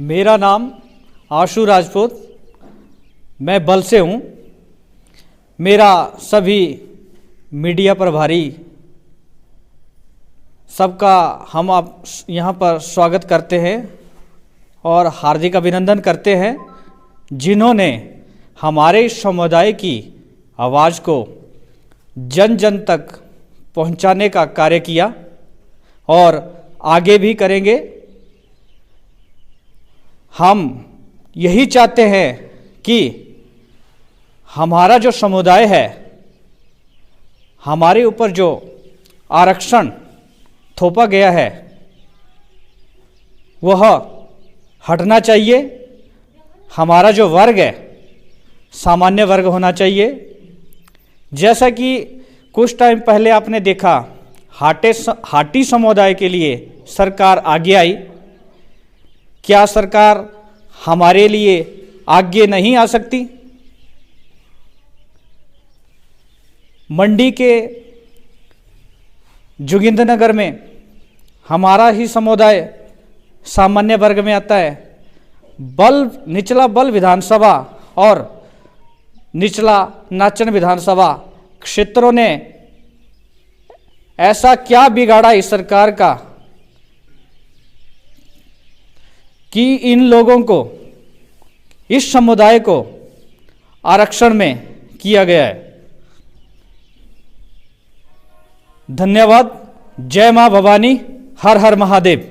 मेरा नाम आशु राजपूत, मैं बल से हूँ। मेरा सभी मीडिया प्रभारी सबका हम आप यहाँ पर स्वागत करते हैं और हार्दिक अभिनंदन करते हैं, जिन्होंने हमारे समुदाय की आवाज़ को जन जन तक पहुँचाने का कार्य किया और आगे भी करेंगे। हम यही चाहते हैं कि हमारा जो समुदाय है, हमारे ऊपर जो आरक्षण थोपा गया है वह हटना चाहिए। हमारा जो वर्ग है सामान्य वर्ग होना चाहिए। जैसा कि कुछ टाइम पहले आपने देखा, हाटी समुदाय के लिए सरकार आगे आई। क्या सरकार हमारे लिए आगे नहीं आ सकती? मंडी के जोगिंद्रनगर में हमारा ही समुदाय सामान्य वर्ग में आता है। निचला बल विधानसभा और निचला नाचन विधानसभा क्षेत्रों ने ऐसा क्या बिगाड़ा इस सरकार का कि इन लोगों को, इस समुदाय को आरक्षण में किया गया है। धन्यवाद। जय मां भवानी, हर हर महादेव।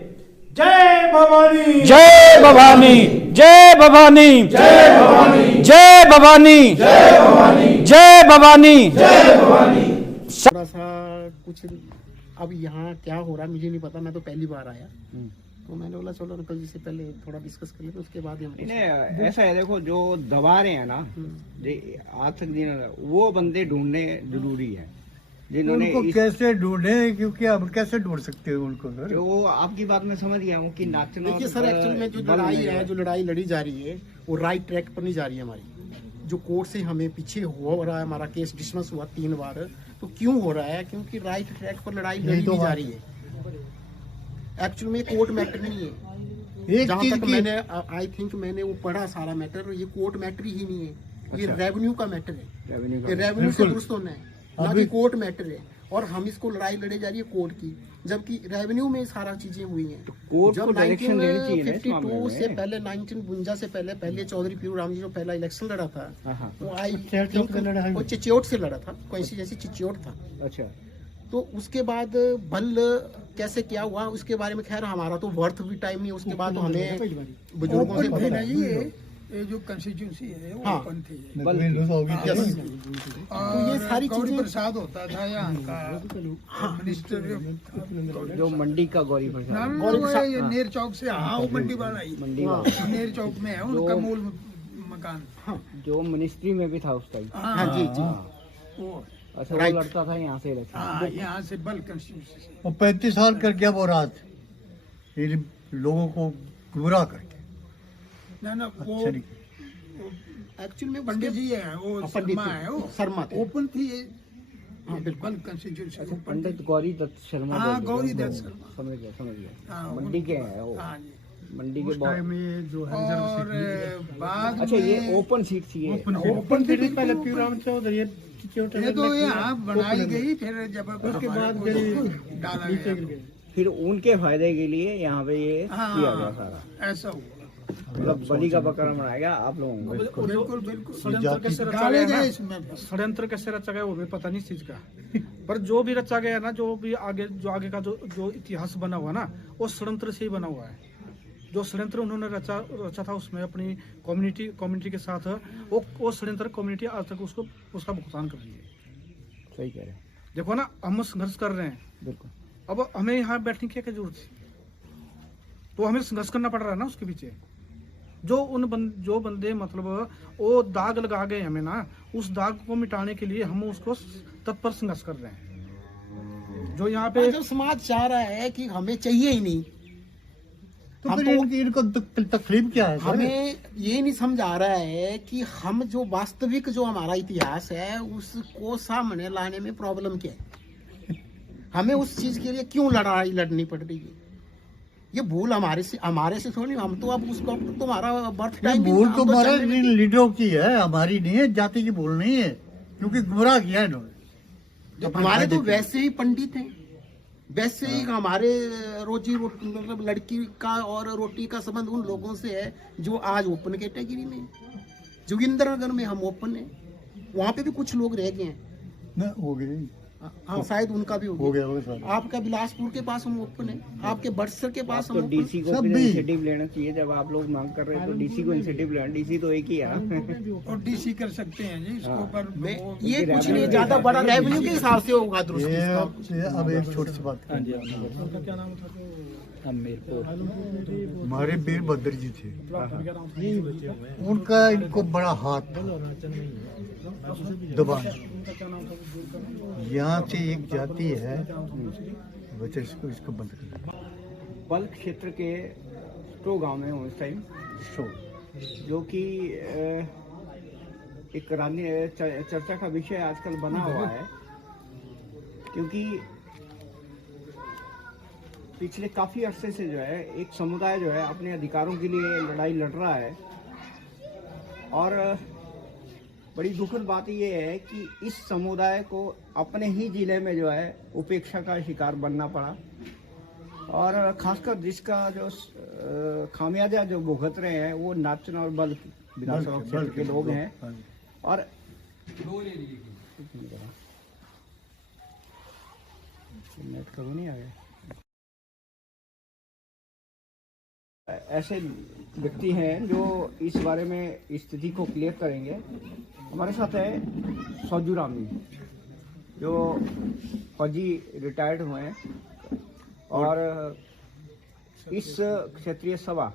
जय भवानी, जय भवानी, जय भवानी, जय भवानी, जय भवानी, जय भवानी, जय भवानी, जय भवानी। थोड़ा सा कुछ अब यहाँ क्या हो रहा है मुझे नहीं पता, मैं तो पहली बार आया, तो मैंने बोला चलो अंकल जी से पहले थोड़ा डिस्कस कर लेते, उसके बाद हम ऐसा है। देखो, जो दबा रहे हैं ना आज तक दिन, वो बंदे ढूंढने जरूरी है जिन्होंने उनको कैसे ढूंढे, क्योंकि अब कैसे ढूंढ सकते हो उनको सर? जो आपकी बात में समझ गया हूँ कि नाचना। देखिए सर, एक्चुअल में जो लड़ाई है, जो लड़ाई लड़ी जा रही है वो राइट ट्रैक पर नहीं जा रही है हमारी। जो कोर्ट से हमें पीछे हो रहा है, हमारा केस डिसमिस हुआ 3 बार, तो क्यों हो रहा है? क्योंकि राइट ट्रैक पर लड़ाई लड़ी नहीं जा रही है। एक्चुअल में कोर्ट मैटर नहीं है। जहाँ तक मैंने आई थिंक मैंने वो पढ़ा सारा मैटर, ये कोर्ट मैटर ही नहीं है, ये रेवेन्यू का मैटर है। रेवेन्यू से दुरुस्त होना है, ना कि कोर्ट मैटर है। और हम इसको लड़ाई लड़े जा रही है कोर्ट की, जबकि रेवेन्यू में सारा चीजें हुई हैं। कोर्ट जब को डायरेक्शन देनी चाहिए ना इस 1952 मामले में। से पहले 1952 से पहले चौधरी पीरू राम जी जो पहला इलेक्शन लड़ा था, वो आई वो चिचियोट से लड़ा था, कोई जैसी चिचियोट था। अच्छा, तो उसके बाद बल कैसे क्या हुआ उसके बारे में, खैर हमारा तो वर्थ भी टाइम नहीं। उसके बाद तो हमें बुजुर्गों से पता है। ये जो कंस्टिट्यूंसी है वो हाँ। ओपन थी। तो ये सारी चीजें प्रसाद होता था यहाँ का मिनिस्टर, जो मंडी का गौरी प्रसाद, ये नेर चौक से, हाँ वो मंडी वाला ही, मंडी नेर चौक में है उनका मूल मकान। जो मिनिस्ट्री में भी था उस टाइम। हाँ जी जी। वो अच्छा, वो लड़ता था यहाँ से इलेक्शन। हाँ, यहाँ से बल कंस्टिट्यूंसी से। वो 35 साल कर गया वो रात, इन लोगों को गुमराह करके। ना वो एक्चुअल में पंडित जी है, वो शर्मा है, वो शर्मा थे। ओपन थी ये। हाँ, बिल्कुल। बल कंस्टिट्यूंसी पंडित गौरी दत्त शर्मा। हाँ, गौरी दत्त शर्मा। समझ गया। हाँ, मंडी के हैं वो। हाँ जी। मंडी के और बाद अच्छा, ये में ओपन सीट थी। ओपन थी पहले पीरू राम चौधरी ये तो यहाँ बनाई गई, फिर जब उसके बाद डाला गया, फिर उनके फायदे के लिए यहाँ पे ये किया गया सारा। ऐसा हुआ। मतलब बलि का बकरा बनाया गया आप लोगों को। बिल्कुल बिल्कुल षड्यंत्र कैसे रचा डाले गया गए ना, इसमें। षड्यंत्र कैसे रचा गया वो भी पता नहीं इस चीज का, पर जो भी रचा गया ना, जो भी आगे का जो इतिहास बना हुआ ना, वो षड्यंत्र से ही बना हुआ है। जो षड्यंत्र उन्होंने रचा था उसमें अपनी कम्युनिटी के साथ, वो षड्यंत्र कम्युनिटी आज तक उसका भुगतान कर रही है। सही कह रहे हैं। देखो ना, हम संघर्ष कर रहे हैं, बिल्कुल। अब हमें यहाँ बैठने की क्या जरूरत थी? तो हमें संघर्ष करना पड़ रहा है ना उसके पीछे। जो बंदे मतलब वो दाग लगा गए हमें ना, उस दाग को मिटाने के लिए हम उसको तत्पर संघर्ष कर रहे हैं। जो यहाँ पे जो समाज चाह रहा है कि हमें चाहिए ही नहीं, तो फिर इनको तकलीफ क्या है? हमें ये नहीं समझ आ रहा है कि हम जो वास्तविक जो हमारा इतिहास है उसको सामने लाने में प्रॉब्लम क्या है। हमें उस चीज के लिए क्यों लड़ाई लड़नी पड़ रही है? ये भूल हमारे से थोड़ी, हम तो अब उसको तुम्हारा बर्थ ये टाइम भूल तो हमारे लीडरों की है, हमारी नहीं है, जाति की भूल नहीं है, क्योंकि गुमराह किया है इन्होंने। हमारे तो वैसे ही पंडित हैं, वैसे ही हमारे रोजी रोटी मतलब लड़की का और रोटी का संबंध उन लोगों से है जो आज ओपन कैटेगरी में। जोगिंद्रनगर में हम ओपन है, वहाँ पे भी कुछ लोग रह गए हैं ना, हो गए, हाँ शायद उनका भी हो गया सर। आपका बिलासपुर के पास हम ओपन है, आपके बड़सर के पास हम तो open डीसी को सब भी भी। इंसेंटिव लेना चाहिए। जब आप लोग मांग कर रहे हैं तो डीसी को इंसेंटिव लेना, डीसी तो एक ही है ना। और डीसी कर सकते हैं जी इसको, पर में वो- ये कुछ नहीं, ज्यादा बड़ा रेवेन्यू के हिसाब से होगा दुरुस्त इसका। ये अब एक छोटी सी बात हमारे वीरभद्र जी थे, उनका इनको बड़ा हाथ दबाना। यहाँ से एक जाति है, बच्चे इसको बंद कर। बल्क क्षेत्र के स्टो गांव में हूँ इस टाइम, जो कि एक चर्चा का विषय आजकल बना हुआ है, क्योंकि पिछले काफी अरसे से जो है एक समुदाय जो है अपने अधिकारों के लिए लड़ाई लड़ रहा है। और बड़ी दुखद बात यह है कि इस समुदाय को अपने ही जिले में जो है उपेक्षा का शिकार बनना पड़ा, और खासकर जिसका जो खामियाजा जो भुगत रहे हैं वो नाचन और बल्क विधानसभा क्षेत्र के लोग हैं। और नेट कभी नहीं आ गया। ऐसे व्यक्ति हैं जो इस बारे में स्थिति को क्लियर करेंगे। हमारे साथ है सौजू राम जी, जो फौजी रिटायर्ड हुए हैं और इस क्षेत्रीय सभा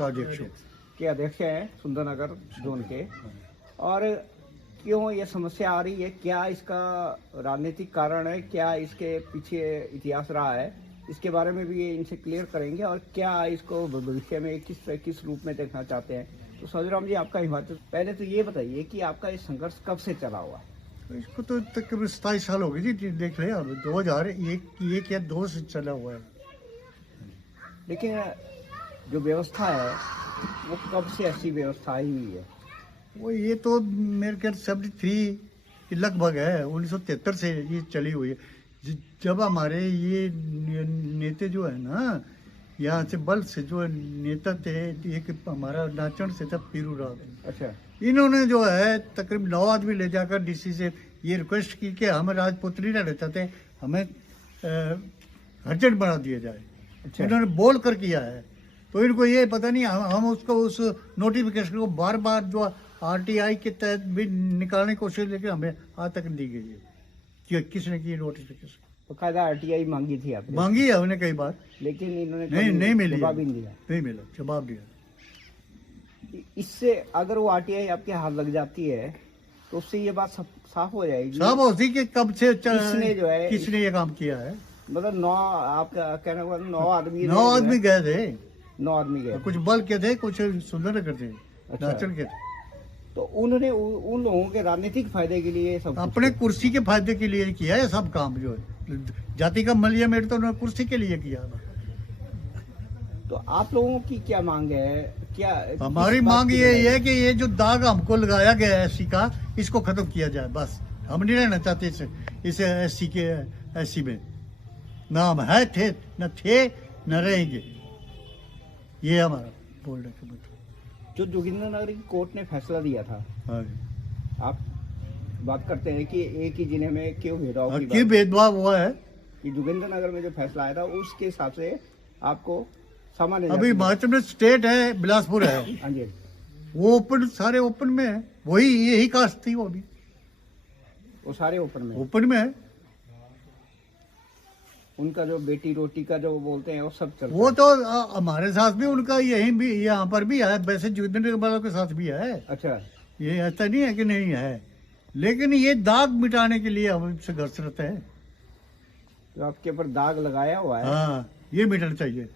अध्यक्ष के अध्यक्ष हैं सुंदरनगर जोन के। और क्यों ये समस्या आ रही है, क्या इसका राजनीतिक कारण है, क्या इसके पीछे इतिहास रहा है, इसके बारे में भी ये इनसे क्लियर करेंगे। और क्या इसको भविष्य में किस रूप में देखना चाहते हैं। तो सौजूराम जी, आपका हिमाचल, पहले तो ये बताइए कि आपका ये संघर्ष कब से चला हुआ है? इसको तो तकरीबन 27 साल हो गए जी, देख ले अब 2001 या 2 से चला हुआ है। लेकिन जो व्यवस्था है वो कब से ऐसी व्यवस्था ही हुई है? वो ये तो मेरे ख्याल 73 के लगभग है, 1973 से ये चली हुई है। जब हमारे ये नेता जो है ना, यहाँ से बल से जो नेता थे, एक हमारा नाचन से था पीरू राव। अच्छा। इन्होंने जो है तकरीबन 9 आदमी ले जाकर डीसी से ये रिक्वेस्ट की कि हम राजपुत्री न रहते थे, हमें अर्जेंट बना दिया जाए। अच्छा। इन्होंने बोल कर किया है, तो इनको ये पता नहीं, हम उसको उस नोटिफिकेशन को बार बार जो आरटीआई के तहत भी निकालने की कोशिश, लेकिन हमें आज तक दी गई है कि किसने की नोटिफिकेशन। बकायदा आरटीआई मांगी थी आपने? मांगी है हमने कई बार, लेकिन इन्होंने नहीं मिली, जवाब ही नहीं दिया। नहीं मिला जवाब दिया। इससे अगर वो आरटीआई आपके हाथ लग जाती है तो उससे ये बात साफ हो जाएगी, साफ होती कि कब से किसने जो है किसने ये काम किया है। मतलब 9, आपका कहने का 9 आदमी 9 आदमी गए थे, 9 आदमी गए। कुछ बल के थे, कुछ सुंदरनगर थे, अच्छा। नाचन के थे। तो उन्होंने उन लोगों के राजनीतिक फायदे के लिए सब कुछ अपने कुर्सी के फायदे के लिए किया है सब काम, जो है जाति का मलिया मेट तो उन्होंने कुर्सी के लिए किया था। तो आप लोगों की क्या मांग है? क्या हमारी किस बात मांग की ये लड़ाई? है कि ये जो दाग हमको लगाया गया है एससी का, इसको खत्म किया जाए। बस हम नहीं रहना चाहते इसे एससी के एससी में। ना हम है थे, न थे, न रहेंगे। ये हमारा बोलने का मतलब। जो जोगिंद्रनगर की कोर्ट ने फैसला दिया था, हाँ, आप बात करते हैं कि एक ही जिले में क्यों भेदभाव की क्यों बात, भेदभाव हुआ है। कि जोगिंद्रनगर में जो फैसला आया था उसके हिसाब से आपको सामान्य अभी हिमाचल में स्टेट है, बिलासपुर है, हाँ जी, वो ओपन, सारे ओपन में है। वही यही कास्ट थी, वो भी वो सारे ओपन में। ओपन में है। उनका जो बेटी रोटी का जो बोलते हैं वो सब चलता वो है। तो हमारे साथ भी उनका यही भी, यहाँ पर भी है, वैसे जोगिंद्रनगर वालों के साथ भी है। अच्छा। ये ऐसा नहीं है कि नहीं है, लेकिन ये दाग मिटाने के लिए हम संघर्ष रहते हैं। जो आपके ऊपर दाग लगाया हुआ है, हाँ, ये मिटाना चाहिए।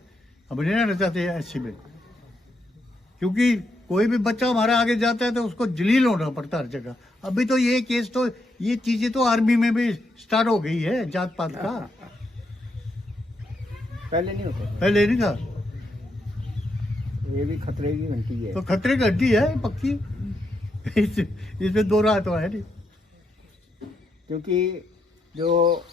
हम नहीं रहना चाहते ऐसी में, क्योंकि कोई भी बच्चा हमारे आगे जाता है तो उसको जलील होना पड़ता है हर जगह। अभी तो ये केस तो ये चीजें तो आर्मी में भी स्टार्ट हो गई है, जात पात का। पहले नहीं होता था। पहले नहीं था, ये भी खतरे की घंटी है। तो खतरे की हड्डी है पक्की। इसमें दो रात तो है नहीं। क्योंकि जो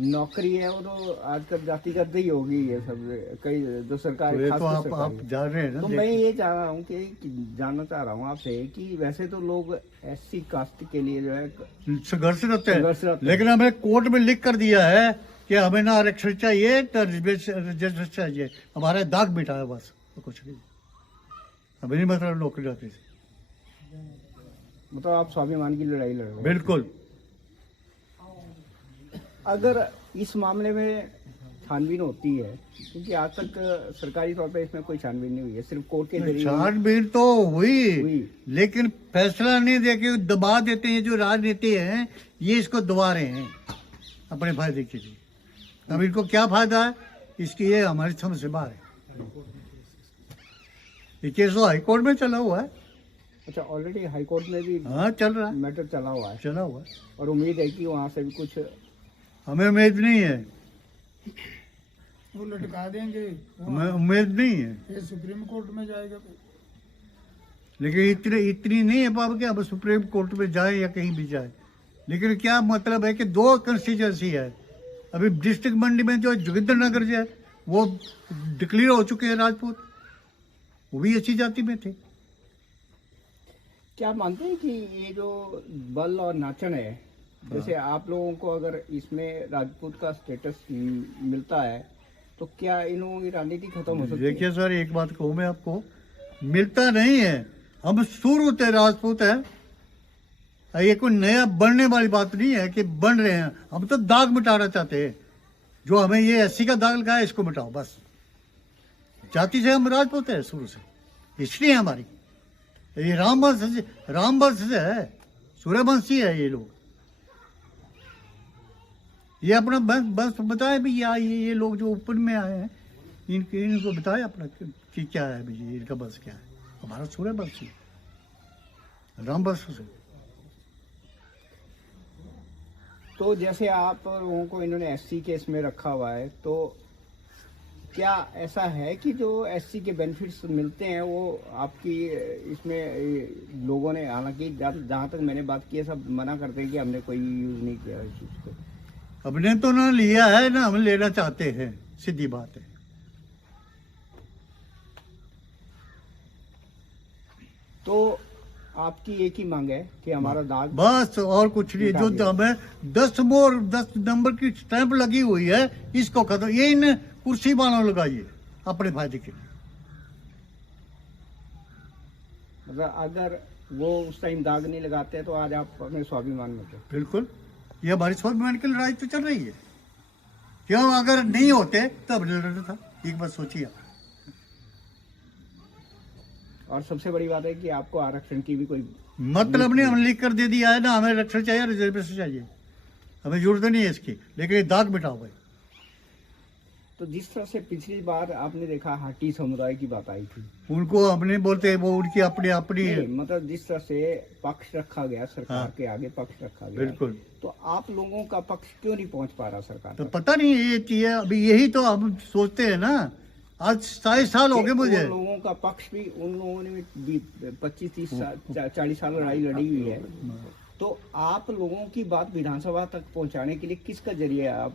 नौकरी है वो तो आजकल जातिगत ही होगी, ये सब कई जो सरकारी तो ये खास तो कर आप सरकारी। जान रहे हैं ना। तो मैं ये चाह रहा हूँ कि जानना चाह रहा हूँ आपसे कि वैसे तो लोग एससी कास्ट के लिए जो है संघर्ष रहते संघर्ष हैं, रहते हैं। लेकिन हमें कोर्ट में लिख कर दिया है कि हमें ना आरक्षण चाहिए ना रिजर्वेशन चाहिए, हमारा दाग मिटाया बस, तो कुछ नहीं। हमें नहीं मतलब नौकरी नौकरी से। मतलब आप स्वाभिमान की लड़ाई लड़ रहे हो। बिल्कुल। अगर इस मामले में छानबीन होती है, क्योंकि आज तक सरकारी तौर पे इसमें कोई छानबीन नहीं हुई है, सिर्फ कोर्ट के जरिए छानबीन तो हुई, हुई। लेकिन फैसला नहीं देके दबा देते हैं। जो राजनीति है ये इसको दबा रहे हैं अपने फायदे के लिए। अब इनको क्या फायदा है इसकी, ये हमारी समझ से बाहर है। ये केस तो हाई कोर्ट में चला हुआ है। अच्छा, ऑलरेडी हाई कोर्ट में भी हाँ चल रहा है, मैटर चला हुआ है चला हुआ है। और उम्मीद है कि वहाँ से भी कुछ हमें उम्मीद नहीं है, वो लटका देंगे, हमें उम्मीद नहीं है, ये सुप्रीम कोर्ट में जाएगा फिर। लेकिन इतनी नहीं है पाप कि अब सुप्रीम कोर्ट में जाए या कहीं भी जाए। लेकिन क्या मतलब है कि दो कंस्टिट्यूंसी है। अभी डिस्ट्रिक्ट मंडी में जो जोगिंदर नगर जो है वो डिक्लेयर हो चुके हैं राजपूत, वो भी अच्छी जाति में थे। क्या मानते हैं कि ये जो बल और नाचन है, जैसे आप लोगों को अगर इसमें राजपूत का स्टेटस मिलता है तो क्या इन लोगों की राजनीति खत्म हो सकती है? देखिए सर, एक बात कहूँ मैं आपको, मिलता नहीं है। हम शुरू से राजपूत है, ये कोई नया बनने वाली बात नहीं है कि बन रहे हैं। हम तो दाग मिटाना चाहते हैं। जो हमें ये एससी का दाग लगा है इसको मिटाओ बस। जाति से हम राजपूत है शुरू से, हिस्ट्री है हमारी। ये रामवंश से है, सूर्यवंशी है ये लोग। ये अपना बस बताए भैया, ये लोग जो ऊपर में आए हैं इनको बताए अपना कि क्या है भैया, इनका बस क्या है। हमारा सूर्यवंशी रामवंश से। तो जैसे आप लोगों को इन्होंने एससी केस में रखा हुआ है, तो क्या ऐसा है कि जो एससी के बेनिफिट्स मिलते हैं वो आपकी इसमें लोगों ने, हालांकि जहाँ तक मैंने बात की है सब मना करते हैं कि हमने कोई यूज नहीं किया इस चीज को। हमने तो ना लिया है ना हम लेना चाहते हैं, सीधी बात है। तो आपकी एक ही मांग है कि हमारा दाग, बस और कुछ नहीं। जो हमें 10 नंबर की स्टैंप लगी हुई है इसको खत्म। ये इन कुर्सी वालों लगाइए अपने फायदे के लिए। मतलब अगर वो उस टाइम दाग नहीं लगाते हैं तो आज आप अपने स्वाभिमान में थे। बिल्कुल, ये हमारी स्वाभिमान की लड़ाई तो चल रही है। क्यों, अगर नहीं होते तब लड़ना था। एक बात सोचिए। और सबसे बड़ी बात है कि आपको आरक्षण की भी कोई मतलब नहीं, हम लिख कर दे दिया है ना, हमें आरक्षण चाहिए, रिजर्वेशन चाहिए, हमें जरूरत नहीं है इसकी। लेकिन ये दाग मिटाओ भाई। तो जिस तरह से पिछली बार आपने देखा हाटी समुदाय की बात आई थी, उनको हमने बोलते हैं वो उनकी अपनी अपनी नहीं, मतलब जिस तरह से पक्ष रखा गया सरकार हाँ। के आगे पक्ष रखा गया, बिल्कुल। तो आप लोगों का पक्ष क्यों नहीं पहुंच पा रहा सरकार तो तक? पता नहीं ये चीज है। अभी यही तो हम सोचते हैं ना। आज 27 साल हो गए मुझे। उन लोगों का पक्ष भी, उन लोगों ने भी 25-30 साल 40 साल लड़ाई लड़ी हुई है। तो आप लोगों की बात विधानसभा तक पहुंचाने के लिए किसका जरिया आप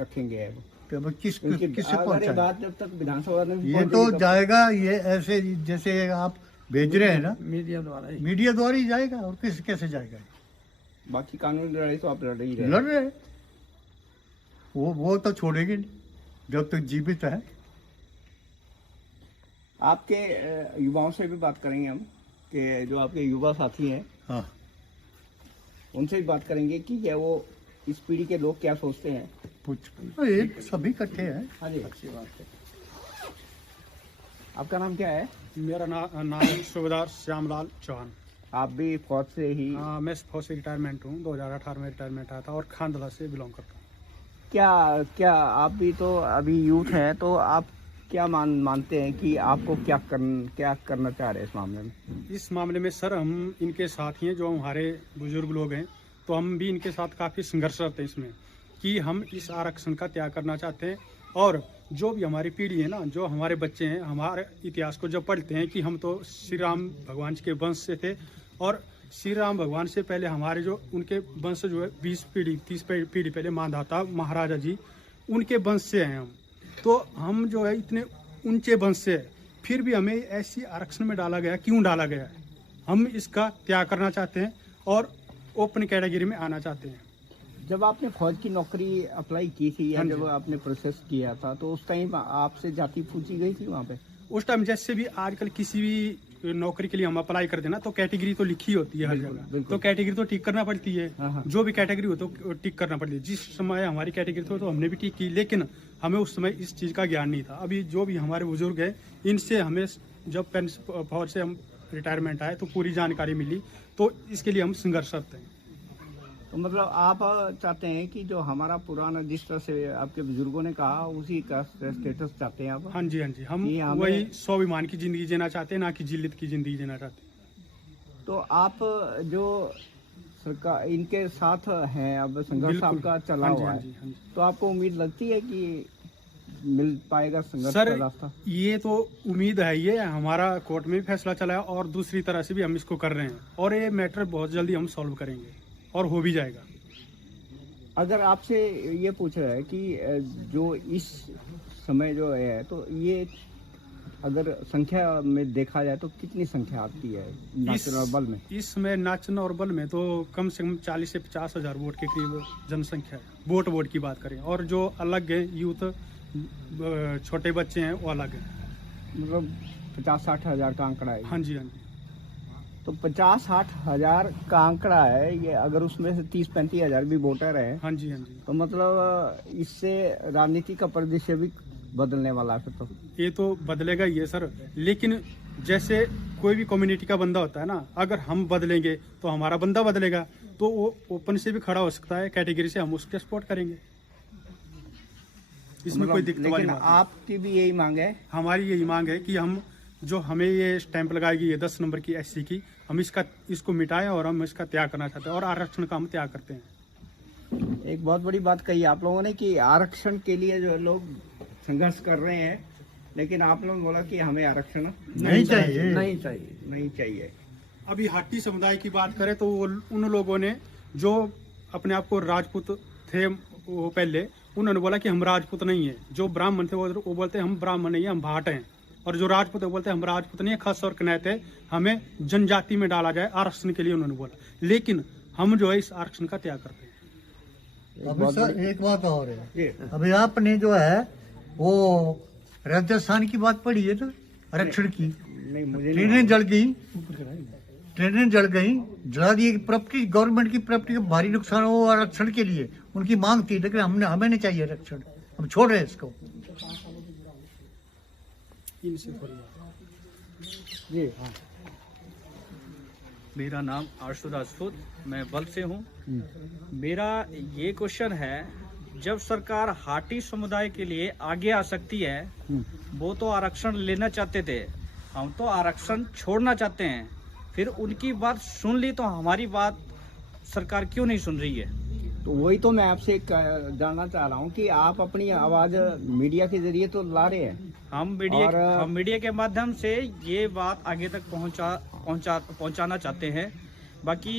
रखेंगे? अब किससे अगर ये पहुंचाए? बात जब तक विधानसभा में ये पहुंचेगी तो तब- जाएगा, ये ऐसे जैसे आप भेज रहे हैं ना, मीडिया द्वारा ही। मीडिया द्वारा ही जाएगा। और कैसे जाएगा? बाकी कानूनी लड़ाई तो आप लड़ ही रहे लड़ हैं। रहे हैं। वो तो छोड़ेंगे नहीं जब तक जीवित है। आपके युवाओं से भी बात करेंगे हम, कि जो आपके युवा साथी हैं हाँ, उनसे भी बात करेंगे कि क्या वो इस पीढ़ी के लोग क्या सोचते हैं। कुछ ये सभी इकट्ठे हैं। हाँ जी, अच्छी बात है। आपका नाम क्या है? मेरा नाम सूबेदार श्यामलाल चौहान। आप भी फौज से ही? मैं फौज से रिटायरमेंट हूँ, 2018 में रिटायरमेंट आया था और खानदला से बिलोंग करता हूँ। क्या आप भी तो अभी यूथ हैं, तो आप क्या मानते हैं कि आपको क्या करना चाह रहे हैं इस मामले में? इस मामले में सर हम इनके साथ ही हैं, जो हमारे बुजुर्ग लोग हैं तो हम भी इनके साथ काफ़ी संघर्षरत हैं इसमें कि हम इस आरक्षण का त्याग करना चाहते हैं। और जो भी हमारी पीढ़ी है ना, जो हमारे बच्चे हैं, हमारे इतिहास को जब पढ़ते हैं कि हम तो श्री राम भगवान के वंश से थे और श्री राम भगवान से पहले हमारे जो उनके वंश जो है 20 पीढ़ी 30 पीढ़ी पहले मानधाता महाराजा जी उनके वंश से हैं हम। तो हम जो है इतने ऊंचे वंश से है, फिर भी हमें ऐसी आरक्षण में डाला गया, क्यों डाला गया है? हम इसका त्याग करना चाहते हैं और ओपन कैटेगरी में आना चाहते हैं। जब आपने फौज की नौकरी अप्लाई की थी या हाँ जब जी। आपने प्रोसेस किया था तो उस टाइम आपसे जाति पूछी गई थी वहाँ पे? उस टाइम जैसे भी आजकल किसी भी नौकरी के लिए हम अप्लाई करते हैं ना, तो कैटेगरी तो लिखी होती है हर बिल्कुल, जगह, बिल्कुल। तो कैटेगरी तो टिक करना पड़ती है। हाँ, हाँ। जो भी कैटेगरी हो तो टिक करना पड़ती है। जिस समय हमारी कैटेगरी थी तो हमने भी टिक की, लेकिन हमें उस समय इस चीज़ का ज्ञान नहीं था। अभी जो भी हमारे बुजुर्ग हैं इनसे हमें जब फौज से हम रिटायरमेंट आए तो पूरी जानकारी मिली, तो इसके लिए हम संघर्षरत हैं। तो मतलब आप चाहते हैं कि जो हमारा पुराना जिस तरह से आपके बुजुर्गों ने कहा उसी का स्टेटस चाहते हैं आप? हाँ जी, हाँ जी, हम ये हमें- वही स्वाभिमान की जिंदगी जीना चाहते हैं, ना कि जिल्लत की जिंदगी जीना चाहते हैं। तो आप जो सरकार इनके साथ हैं, अब संघर्ष बिल्कुल। आपका चला हाँ जी, हुआ हाँ है, जी, हाँ जी। तो आपको उम्मीद लगती है कि मिल पाएगा संघर्ष सर, का रास्ता? ये तो उम्मीद है, ये हमारा कोर्ट में भी फैसला चला है और दूसरी तरह से भी हम इसको कर रहे हैं और ये मैटर बहुत जल्दी हम सॉल्व करेंगे और हो भी जाएगा। अगर आपसे ये पूछ रहा है कि जो इस समय जो है तो ये अगर संख्या में देखा जाए तो कितनी संख्या आती है नाचन और बल में? इसमें नाचन और बल में तो कम से कम 40 से 50 हजार वोट के करीब जनसंख्या है। वोट की बात करें, और जो अलग है यूथ छोटे बच्चे हैं वो अलग है। मतलब 50-60 हजार का आंकड़ा है। हाँ जी, हाँ जी। तो 50-60 हजार का आंकड़ा है ये, अगर उसमें से 30-35 हजार भी वोटर है हाँ जी, हाँ जी। तो मतलब इससे राजनीति का परिदृश्य भी बदलने वाला है फिर तो। ये तो बदलेगा ही है सर, लेकिन जैसे कोई भी कम्युनिटी का बंदा होता है ना, अगर हम बदलेंगे तो हमारा बंदा बदलेगा, तो वो ओपन से भी खड़ा हो सकता है, कैटेगरी से हम उसके सपोर्ट करेंगे। इसमें कोई दिक्कत वाली लेकिन बात नहीं। आपकी भी यही मांग है? हमारी यही मांग है कि हम जो हमें ये स्टैंप लगाएगी ये 10 नंबर की SC की, हम इसको मिटाएं और हम इसका त्याग करना चाहते हैं और आरक्षण का हम त्याग करते हैं। एक बहुत बड़ी बात कही आप लोगों ने कि आरक्षण के लिए जो लोग संघर्ष कर रहे हैं, लेकिन आप लोगों ने बोला कि हमें आरक्षण नहीं चाहिए। नहीं चाहिए। अभी हाटी समुदाय की बात करें तो उन लोगों ने जो अपने आप को राजपूत थे वो पहले, उन्होंने बोला कि हम राजपूत नहीं है। जो ब्राह्मण थे वो बोलते हैं हम ब्राह्मण नहीं है, हम भाट हैं। और जो राजपूत है वो बोलते हैं हम राजपूत नहीं है, खस और कनैत है, हमें जनजाति में डाला जाए आरक्षण के लिए, उन्होंने बोला। लेकिन हम जो है इस आरक्षण का त्याग करते हैं। अभी सर एक बात और है, अभी आपने जो है वो राजस्थान की बात पढ़ी है ना, आरक्षण की? नहीं, मुझे नहीं ट्रेनें जल गई, ट्रेनें जल गई, जला दी। प्रॉपर्टी, गवर्नमेंट की प्रॉपर्टी का भारी नुकसान हो आरक्षण के लिए, उनकी मांग थी, लेकिन हमें नहीं चाहिए आरक्षण, हम छोड़ रहे हैं इसको। इनसे थोड़ी बात। जी हाँ। मेरा नाम आशु राजपूत, मैं बल से हूँ। मेरा ये क्वेश्चन है, जब सरकार हाटी समुदाय के लिए आगे आ सकती है, वो तो आरक्षण लेना चाहते थे, हम तो आरक्षण छोड़ना चाहते हैं, फिर उनकी बात सुन ली तो हमारी बात सरकार क्यों नहीं सुन रही है? तो वही तो मैं आपसे जानना चाह रहा हूँ कि आप अपनी आवाज मीडिया के जरिए तो ला रहे हैं। हम मीडिया के माध्यम से ये बात आगे तक पहुंचाना चाहते हैं। बाकी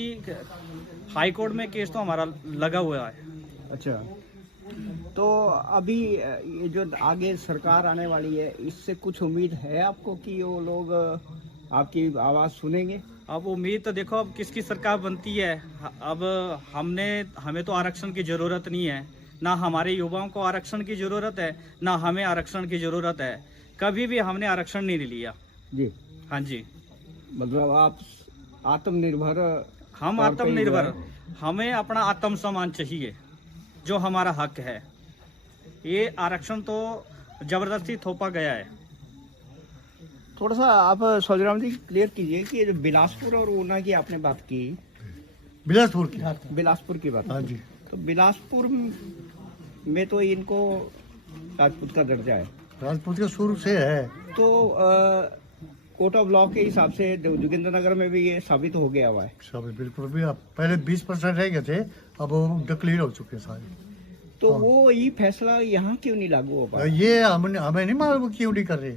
हाई कोर्ट में केस तो हमारा लगा हुआ है। अच्छा, तो अभी ये जो आगे सरकार आने वाली है, इससे कुछ उम्मीद है आपको कि वो लोग आपकी आवाज़ सुनेंगे? अब उम्मीद तो देखो अब किसकी सरकार बनती है। अब हमें तो आरक्षण की ज़रूरत नहीं है, ना हमारे युवाओं को आरक्षण की ज़रूरत है, ना हमें आरक्षण की ज़रूरत है। कभी भी हमने आरक्षण नहीं लिया। जी हाँ जी, मतलब आप आत्मनिर्भर? हम आत्मनिर्भर, हमें अपना आत्मसम्मान चाहिए जो हमारा हक है। ये आरक्षण तो जबरदस्ती थोपा गया है। थोड़ा सा आप सौजराम जी क्लियर कीजिए कि जो बिलासपुर और ऊना की आपने बात की, बिलासपुर की, बिलासपुर की बात। हाँ जी। तो बिलासपुर में तो इनको राजपूत का दर्जा है, राजपूत का शुरू से है। तो कोटा ब्लॉक के हिसाब से जोगिंद्र नगर में भी ये साबित हो गया हुआ है। सब बिल्कुल भी अब पहले 20% रह गए थे, अब वो डिक्लेयर हो चुके सारे। तो वो ये फैसला यहाँ क्यों नहीं लागू हो पा रहा? ये हमें नहीं मालूम क्यों नहीं कर रहे।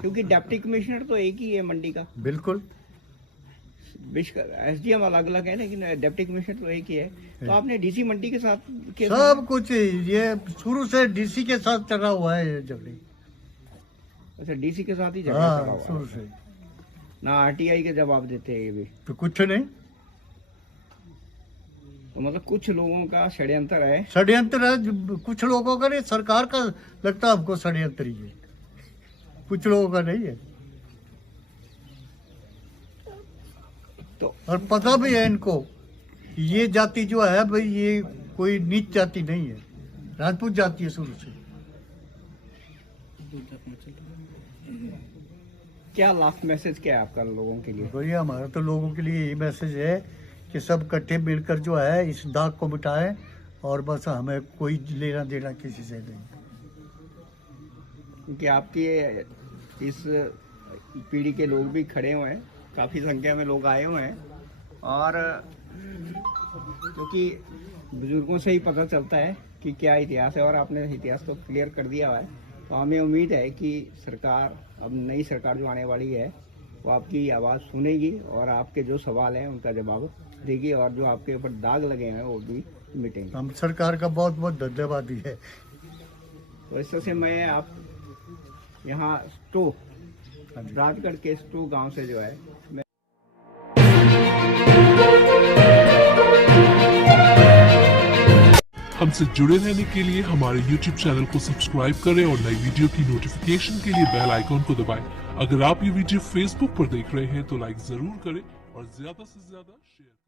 क्योंकि डिप्टी कमिश्नर तो एक ही है मंडी का, बिल्कुल एसडीएम अलग अलग है, लेकिन डिप्टी कमिश्नर तो एक ही है। तो आपने डीसी मंडी के साथ सब कुछ ये शुरू से डीसी के साथ चला हुआ है ये जबरी। अच्छा, डीसी के साथ ही झगड़ा चला हाँ हुआ शुरू है। से। ना आरटीआई के जवाब देते हैं ये भी। तो कुछ नहीं, तो मतलब कुछ लोगों का षड्यंत्र है। षड्यंत्र है कुछ लोगों का, नहीं सरकार का लगता है हमको षड्यंत्र ही है, कुछ लोगों का नहीं है। तो और पता भी है इनको, ये जाति जो है भाई ये कोई नीच जाति नहीं है, राजपूत जाति है शुरू से। क्या लास्ट मैसेज क्या है आपका लोगों के लिए? बढ़िया, हमारा तो लोगों के लिए यही मैसेज है कि सब इकट्ठे मिलकर जो है इस दाग को मिटाएं, और बस हमें कोई लेना देना किसी से नहीं। क्योंकि आपकी इस पीढ़ी के लोग भी खड़े हुए हैं, काफ़ी संख्या में लोग आए हुए हैं, और क्योंकि बुजुर्गों से ही पता चलता है कि क्या इतिहास है, और आपने इतिहास तो क्लियर कर दिया हुआ है। तो हमें उम्मीद है कि सरकार, अब नई सरकार जो आने वाली है, वो आपकी आवाज़ सुनेगी और आपके जो सवाल हैं उनका जवाब देगी, और जो आपके ऊपर दाग लगे हैं वो भी मिटेंगे। हम सरकार का बहुत बहुत धन्यवाद है। तो इस तरह से मैं आप यहाँ स्टो राजगढ़ के स्टो गांव से जो है मैं हमसे जुड़े रहने के लिए हमारे YouTube चैनल को सब्सक्राइब करें और नई वीडियो की नोटिफिकेशन के लिए बेल आइकॉन को दबाएं। अगर आप ये वीडियो Facebook पर देख रहे हैं तो लाइक जरूर करें और ज्यादा से ज्यादा शेयर करें।